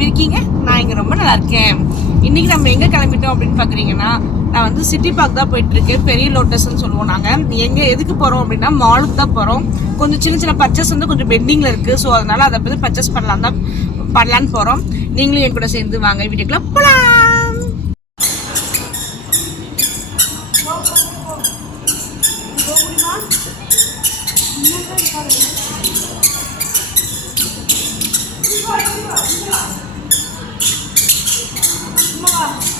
எப்படி இருக்கீங்க? நான் இங்கே ரொம்ப நல்லா இருக்கேன். இன்னைக்கு நம்ம எங்கே கிளம்பிட்டோம் அப்படின்னு பார்க்குறீங்கன்னா நான் வந்து சிட்டி பார்க் தான் போயிட்டுருக்கேன் பெரிய லோட்டஸ்ன்னு சொல்லுவோம் நாங்கள் எங்கே எதுக்கு போகிறோம் அப்படின்னா மாலுக்கு தான் போகிறோம் கொஞ்சம் சின்ன சின்ன பர்ச்சேஸ் வந்து கொஞ்சம் பெண்டிங்கில் இருக்குது ஸோ அதனால் அதை பற்றி பர்ச்சேஸ் பண்ணலாம் தான் பண்ணலான்னு போகிறோம் நீங்களும் என் கூட சேர்ந்து வாங்க வீட்டுக்குள்ள போகலாம் 아.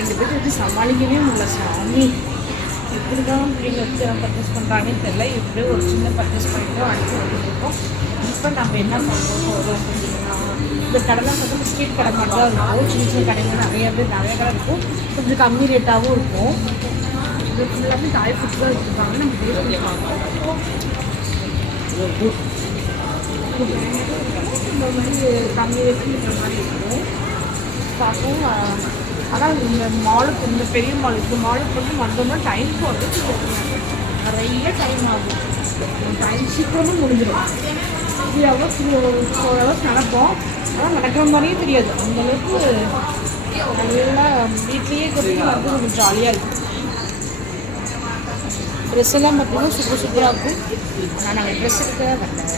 ரெண்டு பேரும் எப்படி சமாளிக்கவே முடியல சாமி. எப்படி தான் பிள்ளைங்க வச்சு பர்ச்சேஸ் பண்ணுறாங்கன்னு தெரியல. இப்படியே ஒரு சின்ன பர்ச்சேஸ் பண்ணிட்டு அனுப்பி வந்துருக்கோம் இப்போ நம்ம என்ன பண்ணுறோம் போகிறோம் அப்படின்னா இந்த கடைலாம் வந்து ஸ்ட்ரீட் கடை மட்டும் தான் இருக்கும். சின்ன சின்ன கடைகள் நிறைய பேர் நிறைய கடை இருக்கும். கொஞ்சம் கம்மி ரேட்டாகவும் இருக்கும். இது ஃபுல்லாமே தாய் ஃபுட் தான் வச்சுருக்காங்க. நம்ம பார்க்கலாம். இந்த மாதிரி கம்மி ரேட்டு இந்த மாதிரி இருக்கும். பார்ப்போம். ஆனால் இந்த மாலுக்கு இந்த பெரிய மாலுக்கு மாலுக்கு வந்து வந்தோம்னா டைம் போகிறது நிறைய டைம் ஆகும். டைம் சீக்கிரமும் முடிஞ்சிடும். த்ரீ ஹவர்ஸ் ஃபோர் ஹவர்ஸ் நடப்போம் ஆனால் நடக்கிற மாதிரியே தெரியாது. அந்தளவுக்கு நல்லா வீட்லேயே கொண்டு வந்து கொஞ்சம் ஜாலியாக இருக்கும் ட்ரெஸ் எல்லாம் பார்த்தீங்கன்னா சூப்பர் சூப்பராக இருக்கும். ஆனால் நாங்கள் ட்ரெஸ் எடுக்க வரல.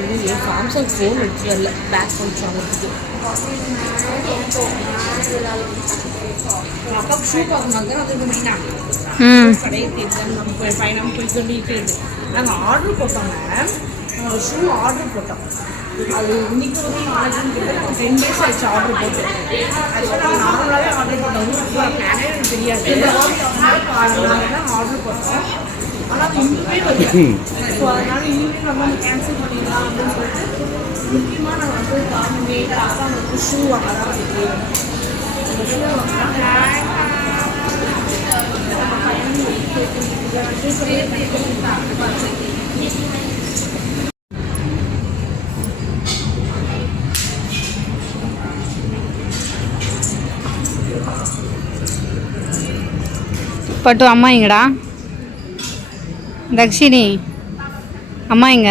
ஐயோ சாம்சங் ஃபோன் எடுத்துட்டு வரல பேக் கொஞ்சம் எங்கள் அப்பாவுக்கு ஷூ பார்க்கணும் தான் அது மெயினாக ம். கடையை தேடி நம்ம போய் பயணம் போய் சொல்லிட்டு நாங்கள் ஆர்டர் போட்டோங்க ஷூ ஆர்டர் போட்டோம். அது இன்னைக்கு வந்து நாளைக்கு கிட்ட ஒரு டென் டேஸ் ஆயிடுச்சு ஆர்டர் போட்டு. ஆக்சுவலாக நாங்கள் நார்மலாகவே ஆர்டர் போட்டோம். ஊருக்கு பிளானே எனக்கு தெரியாது. நாங்கள் தான் ஆர்டர் போட்டோம். ஆனால் அது இன்னுமே வரல ஸோ அதனால இன்னுமே நம்ம வந்து கேன்சல் பண்ணிடலாம் அப்படின்னு சொல்லிட்டு முக்கியமாக நாங்கள் வந்து காரணமே அதான் வந்து ஷூ வாங்க தான் இருக்கு அந்த ஷூ வாங்கலாம் பட்டு அம்மா இங்கடா தக்ஷினி அம்மா எங்க?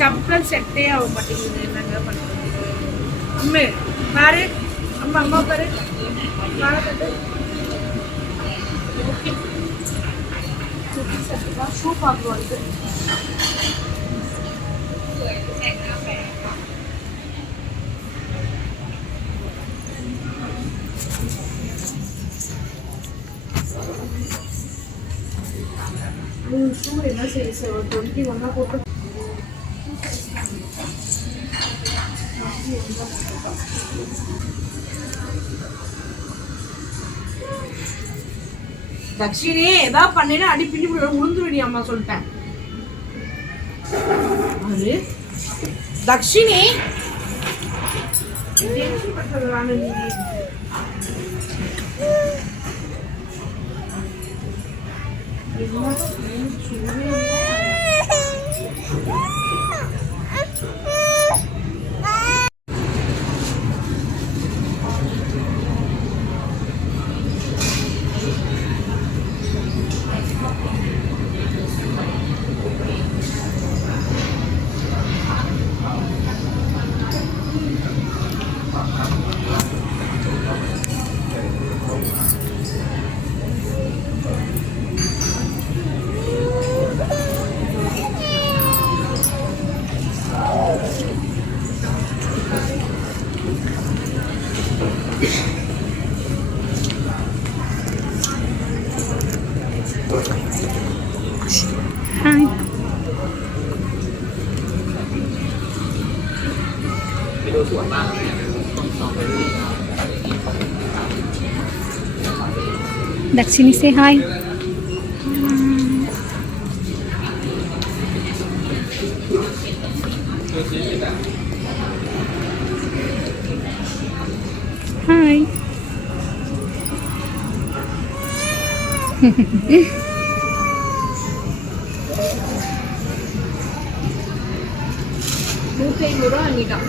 ಚಪ್ಪಲ್ ಸೆಟ್ಟೇ ಆಗ ಮಾಟೇங்குದು என்னங்க பண்ணுறது அம்மே பாரு அம்மா அம்மா பாரு ஷூ பார்க்குறோம் இது ஷூ என்ன சரி சார் ஒரு டுவெண்ட்டி ஒன்னாக போட்டு தக்ஷினே ஏதாவது பண்ணினா அடி பின்னி உளுந்து அம்மா சொல்லிட்டேன். அது? தக்ஷினி என்ன தக்ஷினி சே ஹாய் ஹாய் நூற்றி ஐம்பது ரூபா வாங்கிட்டான்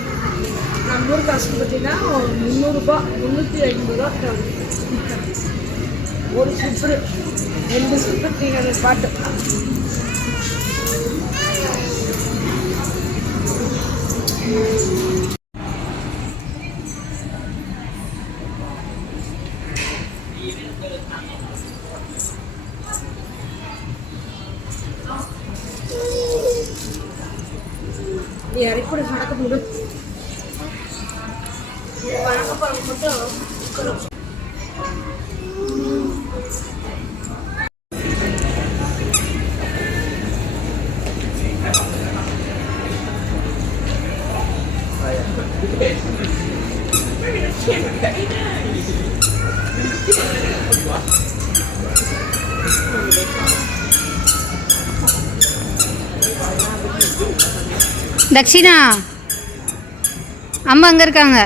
நம்ம ஊர் காசு பார்த்தீங்கன்னா முந்நூறுரூபா முந்நூற்றி ஐம்பது ரூபா ஆகுது. ஒரு ஸ்லிப்பரு ரெண்டு ஸ்லிப்பர் த்ரீ ஹண்ட்ரட் பாட்டு. நீ நடக்க முடியும் வழக்க மட்டும் தக்ஷிணா. அம்மா அங்கே இருக்காங்க?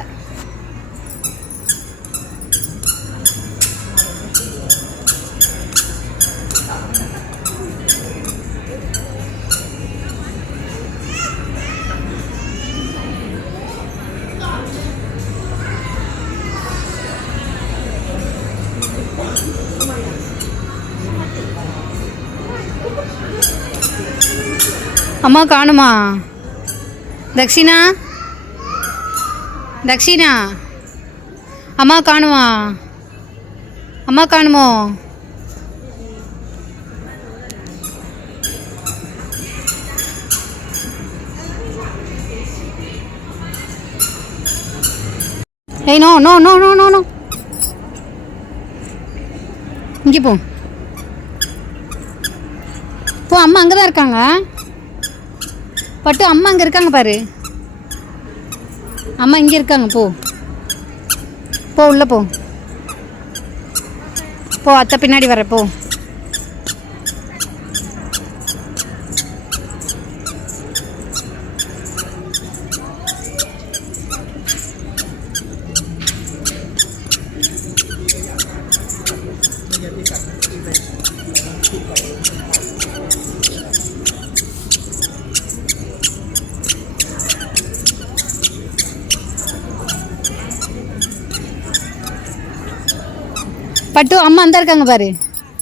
அம்மா காணுமா? தக்ஷினா தக்ஷினா அம்மா காணுமா? அம்மா காணுமோ? ஏய் no no no no no no. இங்கே போ. போ அம்மா அங்கே தான் இருக்காங்க. பட்டு அம்மா அங்கே இருக்காங்க பாரு. அம்மா இங்கே இருக்காங்க போ. போ உள்ளே போ. போ அத்தை பின்னாடி வர போ. பட்டு அம்மா அந்த இருக்காங்க பாரு.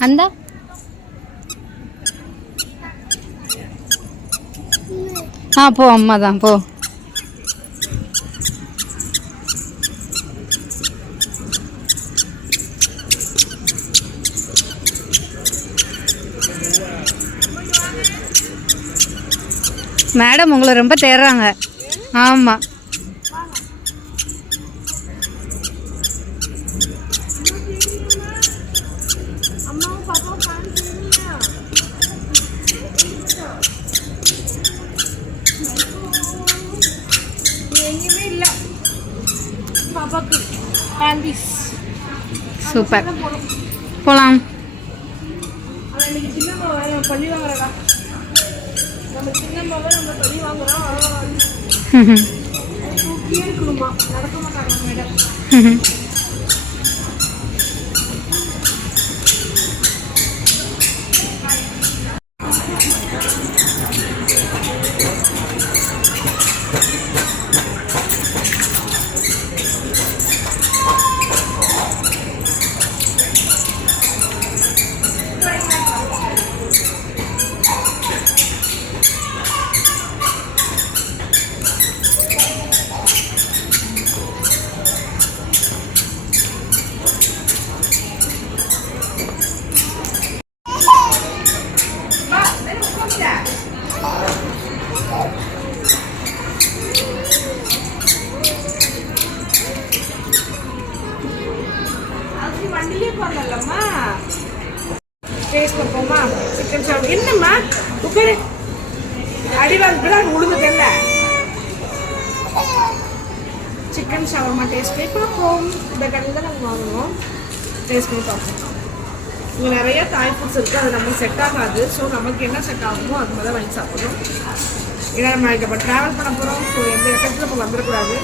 அந்த? ஆ போ அம்மா தான் போ. மேடம் உங்களை ரொம்ப தேடுறாங்க. ஆமாம் அம்மாவும் பாப்பாவும் காமிச்சிருந்தீங்க எங்கேயுமே இல்லை பாப்பாக்கு பேண்டிஸ் சூப்பர் போடும் போகலாம் ஆனால் இன்னைக்கு சின்ன மாவை நம்ம பள்ளி வாங்குறதா நம்ம சின்ன மாவை நம்ம பள்ளி வாங்குறோம் இருக்கணுமா நடக்க மாட்டாங்க மேடம்? சாப்பிடுமா சிக்கன் சாப்பிடு என்னம்மா? உட்காரு. அடிவாங்க பிளாக் தெரியல. சிக்கன் ஷவர்மா டேஸ்ட் பண்ணி பார்ப்போம் இந்த கடையில் தான் நாங்கள் வாங்குவோம். டேஸ்ட் பண்ணி பார்ப்போம். இங்கே நிறைய தாய் ஃபுட்ஸ் இருக்குது அது நமக்கு செட் ஆகாது. ஸோ நமக்கு என்ன செட் ஆகுமோ அது மாதிரி தான் வாங்கி சாப்பிடணும். ஏன்னா நம்ம இப்போ ட்ராவல் பண்ண போகிறோம் ஸோ எந்த இடத்துல இப்போ வந்துடக்கூடாது.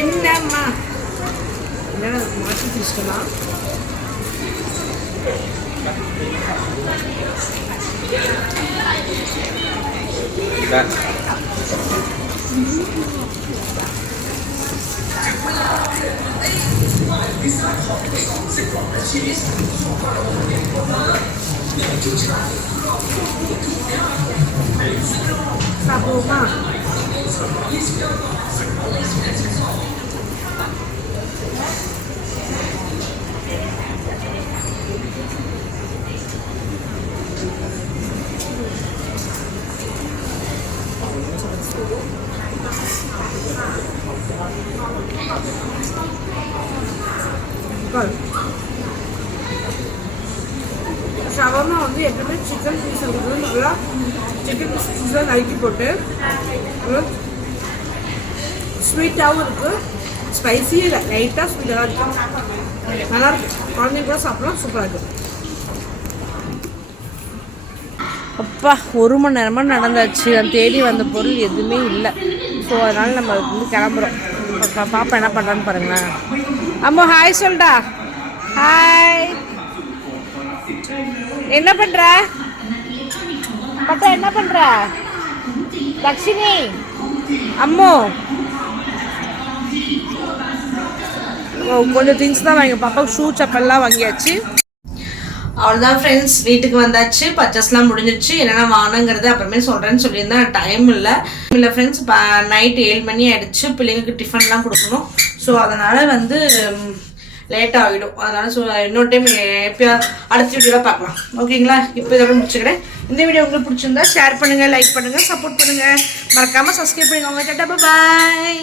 என்னம்மா? இல்லைன்னா மாற்றி பிடிச்சிக்கலாம். นะซาบูมา கலக்கி போட்டு. ஸ்வீட்டாகவும் இருக்குது ஸ்பைசி இல்லை லைட்டாக ஸ்வீட்டாக இருக்கும் நல்லா குழந்தைங்க கூட சாப்பிடலாம். சூப்பராக இருக்குது அப்பா ஒரு மணி நேரமாக நடந்தாச்சு. நான் தேடி வந்த பொருள் எதுவுமே இல்லை. ஸோ அதனால் நம்ம வந்து கிளம்புறோம். பாப்பா என்ன பண்ணுறான்னு பாருங்களேன். அம்மா ஹாய் சொல்டா. ஹாய் என்ன பண்ணுற பாப்பா என்ன பண்ணுற லக்ஷ்மி அம்மோ. ஓ, கொஞ்சம் திங்ஸ் தான் வாங்கி பாப்பாவுக்கு ஷூ செப்பல்லாம் வாங்கியாச்சு. அவ்வளோதான் ஃப்ரெண்ட்ஸ் வீட்டுக்கு வந்தாச்சு. பர்ச்சேஸ்லாம் முடிஞ்சிருச்சு. என்னென்ன வாங்கினங்கிறது அப்புறமே சொல்கிறேன்னு சொல்லியிருந்தேன். டைம் இல்லை. இல்லை ஃப்ரெண்ட்ஸ் நைட் ஏழு மணி ஆயிடுச்சு. பிள்ளைங்களுக்கு டிஃபன்லாம் கொடுக்கணும். ஸோ அதனால் வந்து லேட் ஆகிடும் அதனால ஸோ இன்னொரு டைம் எப்பயா அடுத்த வீடியோவில் பார்க்கலாம். ஓகேங்களா இப்போ இதோட முடிச்சுக்கிறேன். இந்த வீடியோ உங்களுக்கு பிடிச்சிருந்தா ஷேர் பண்ணுங்கள் லைக் பண்ணுங்கள் சப்போர்ட் பண்ணுங்கள் மறக்காமல் சப்ஸ்கிரைப் பண்ணிக்கோங்க. டாட்டா பாய்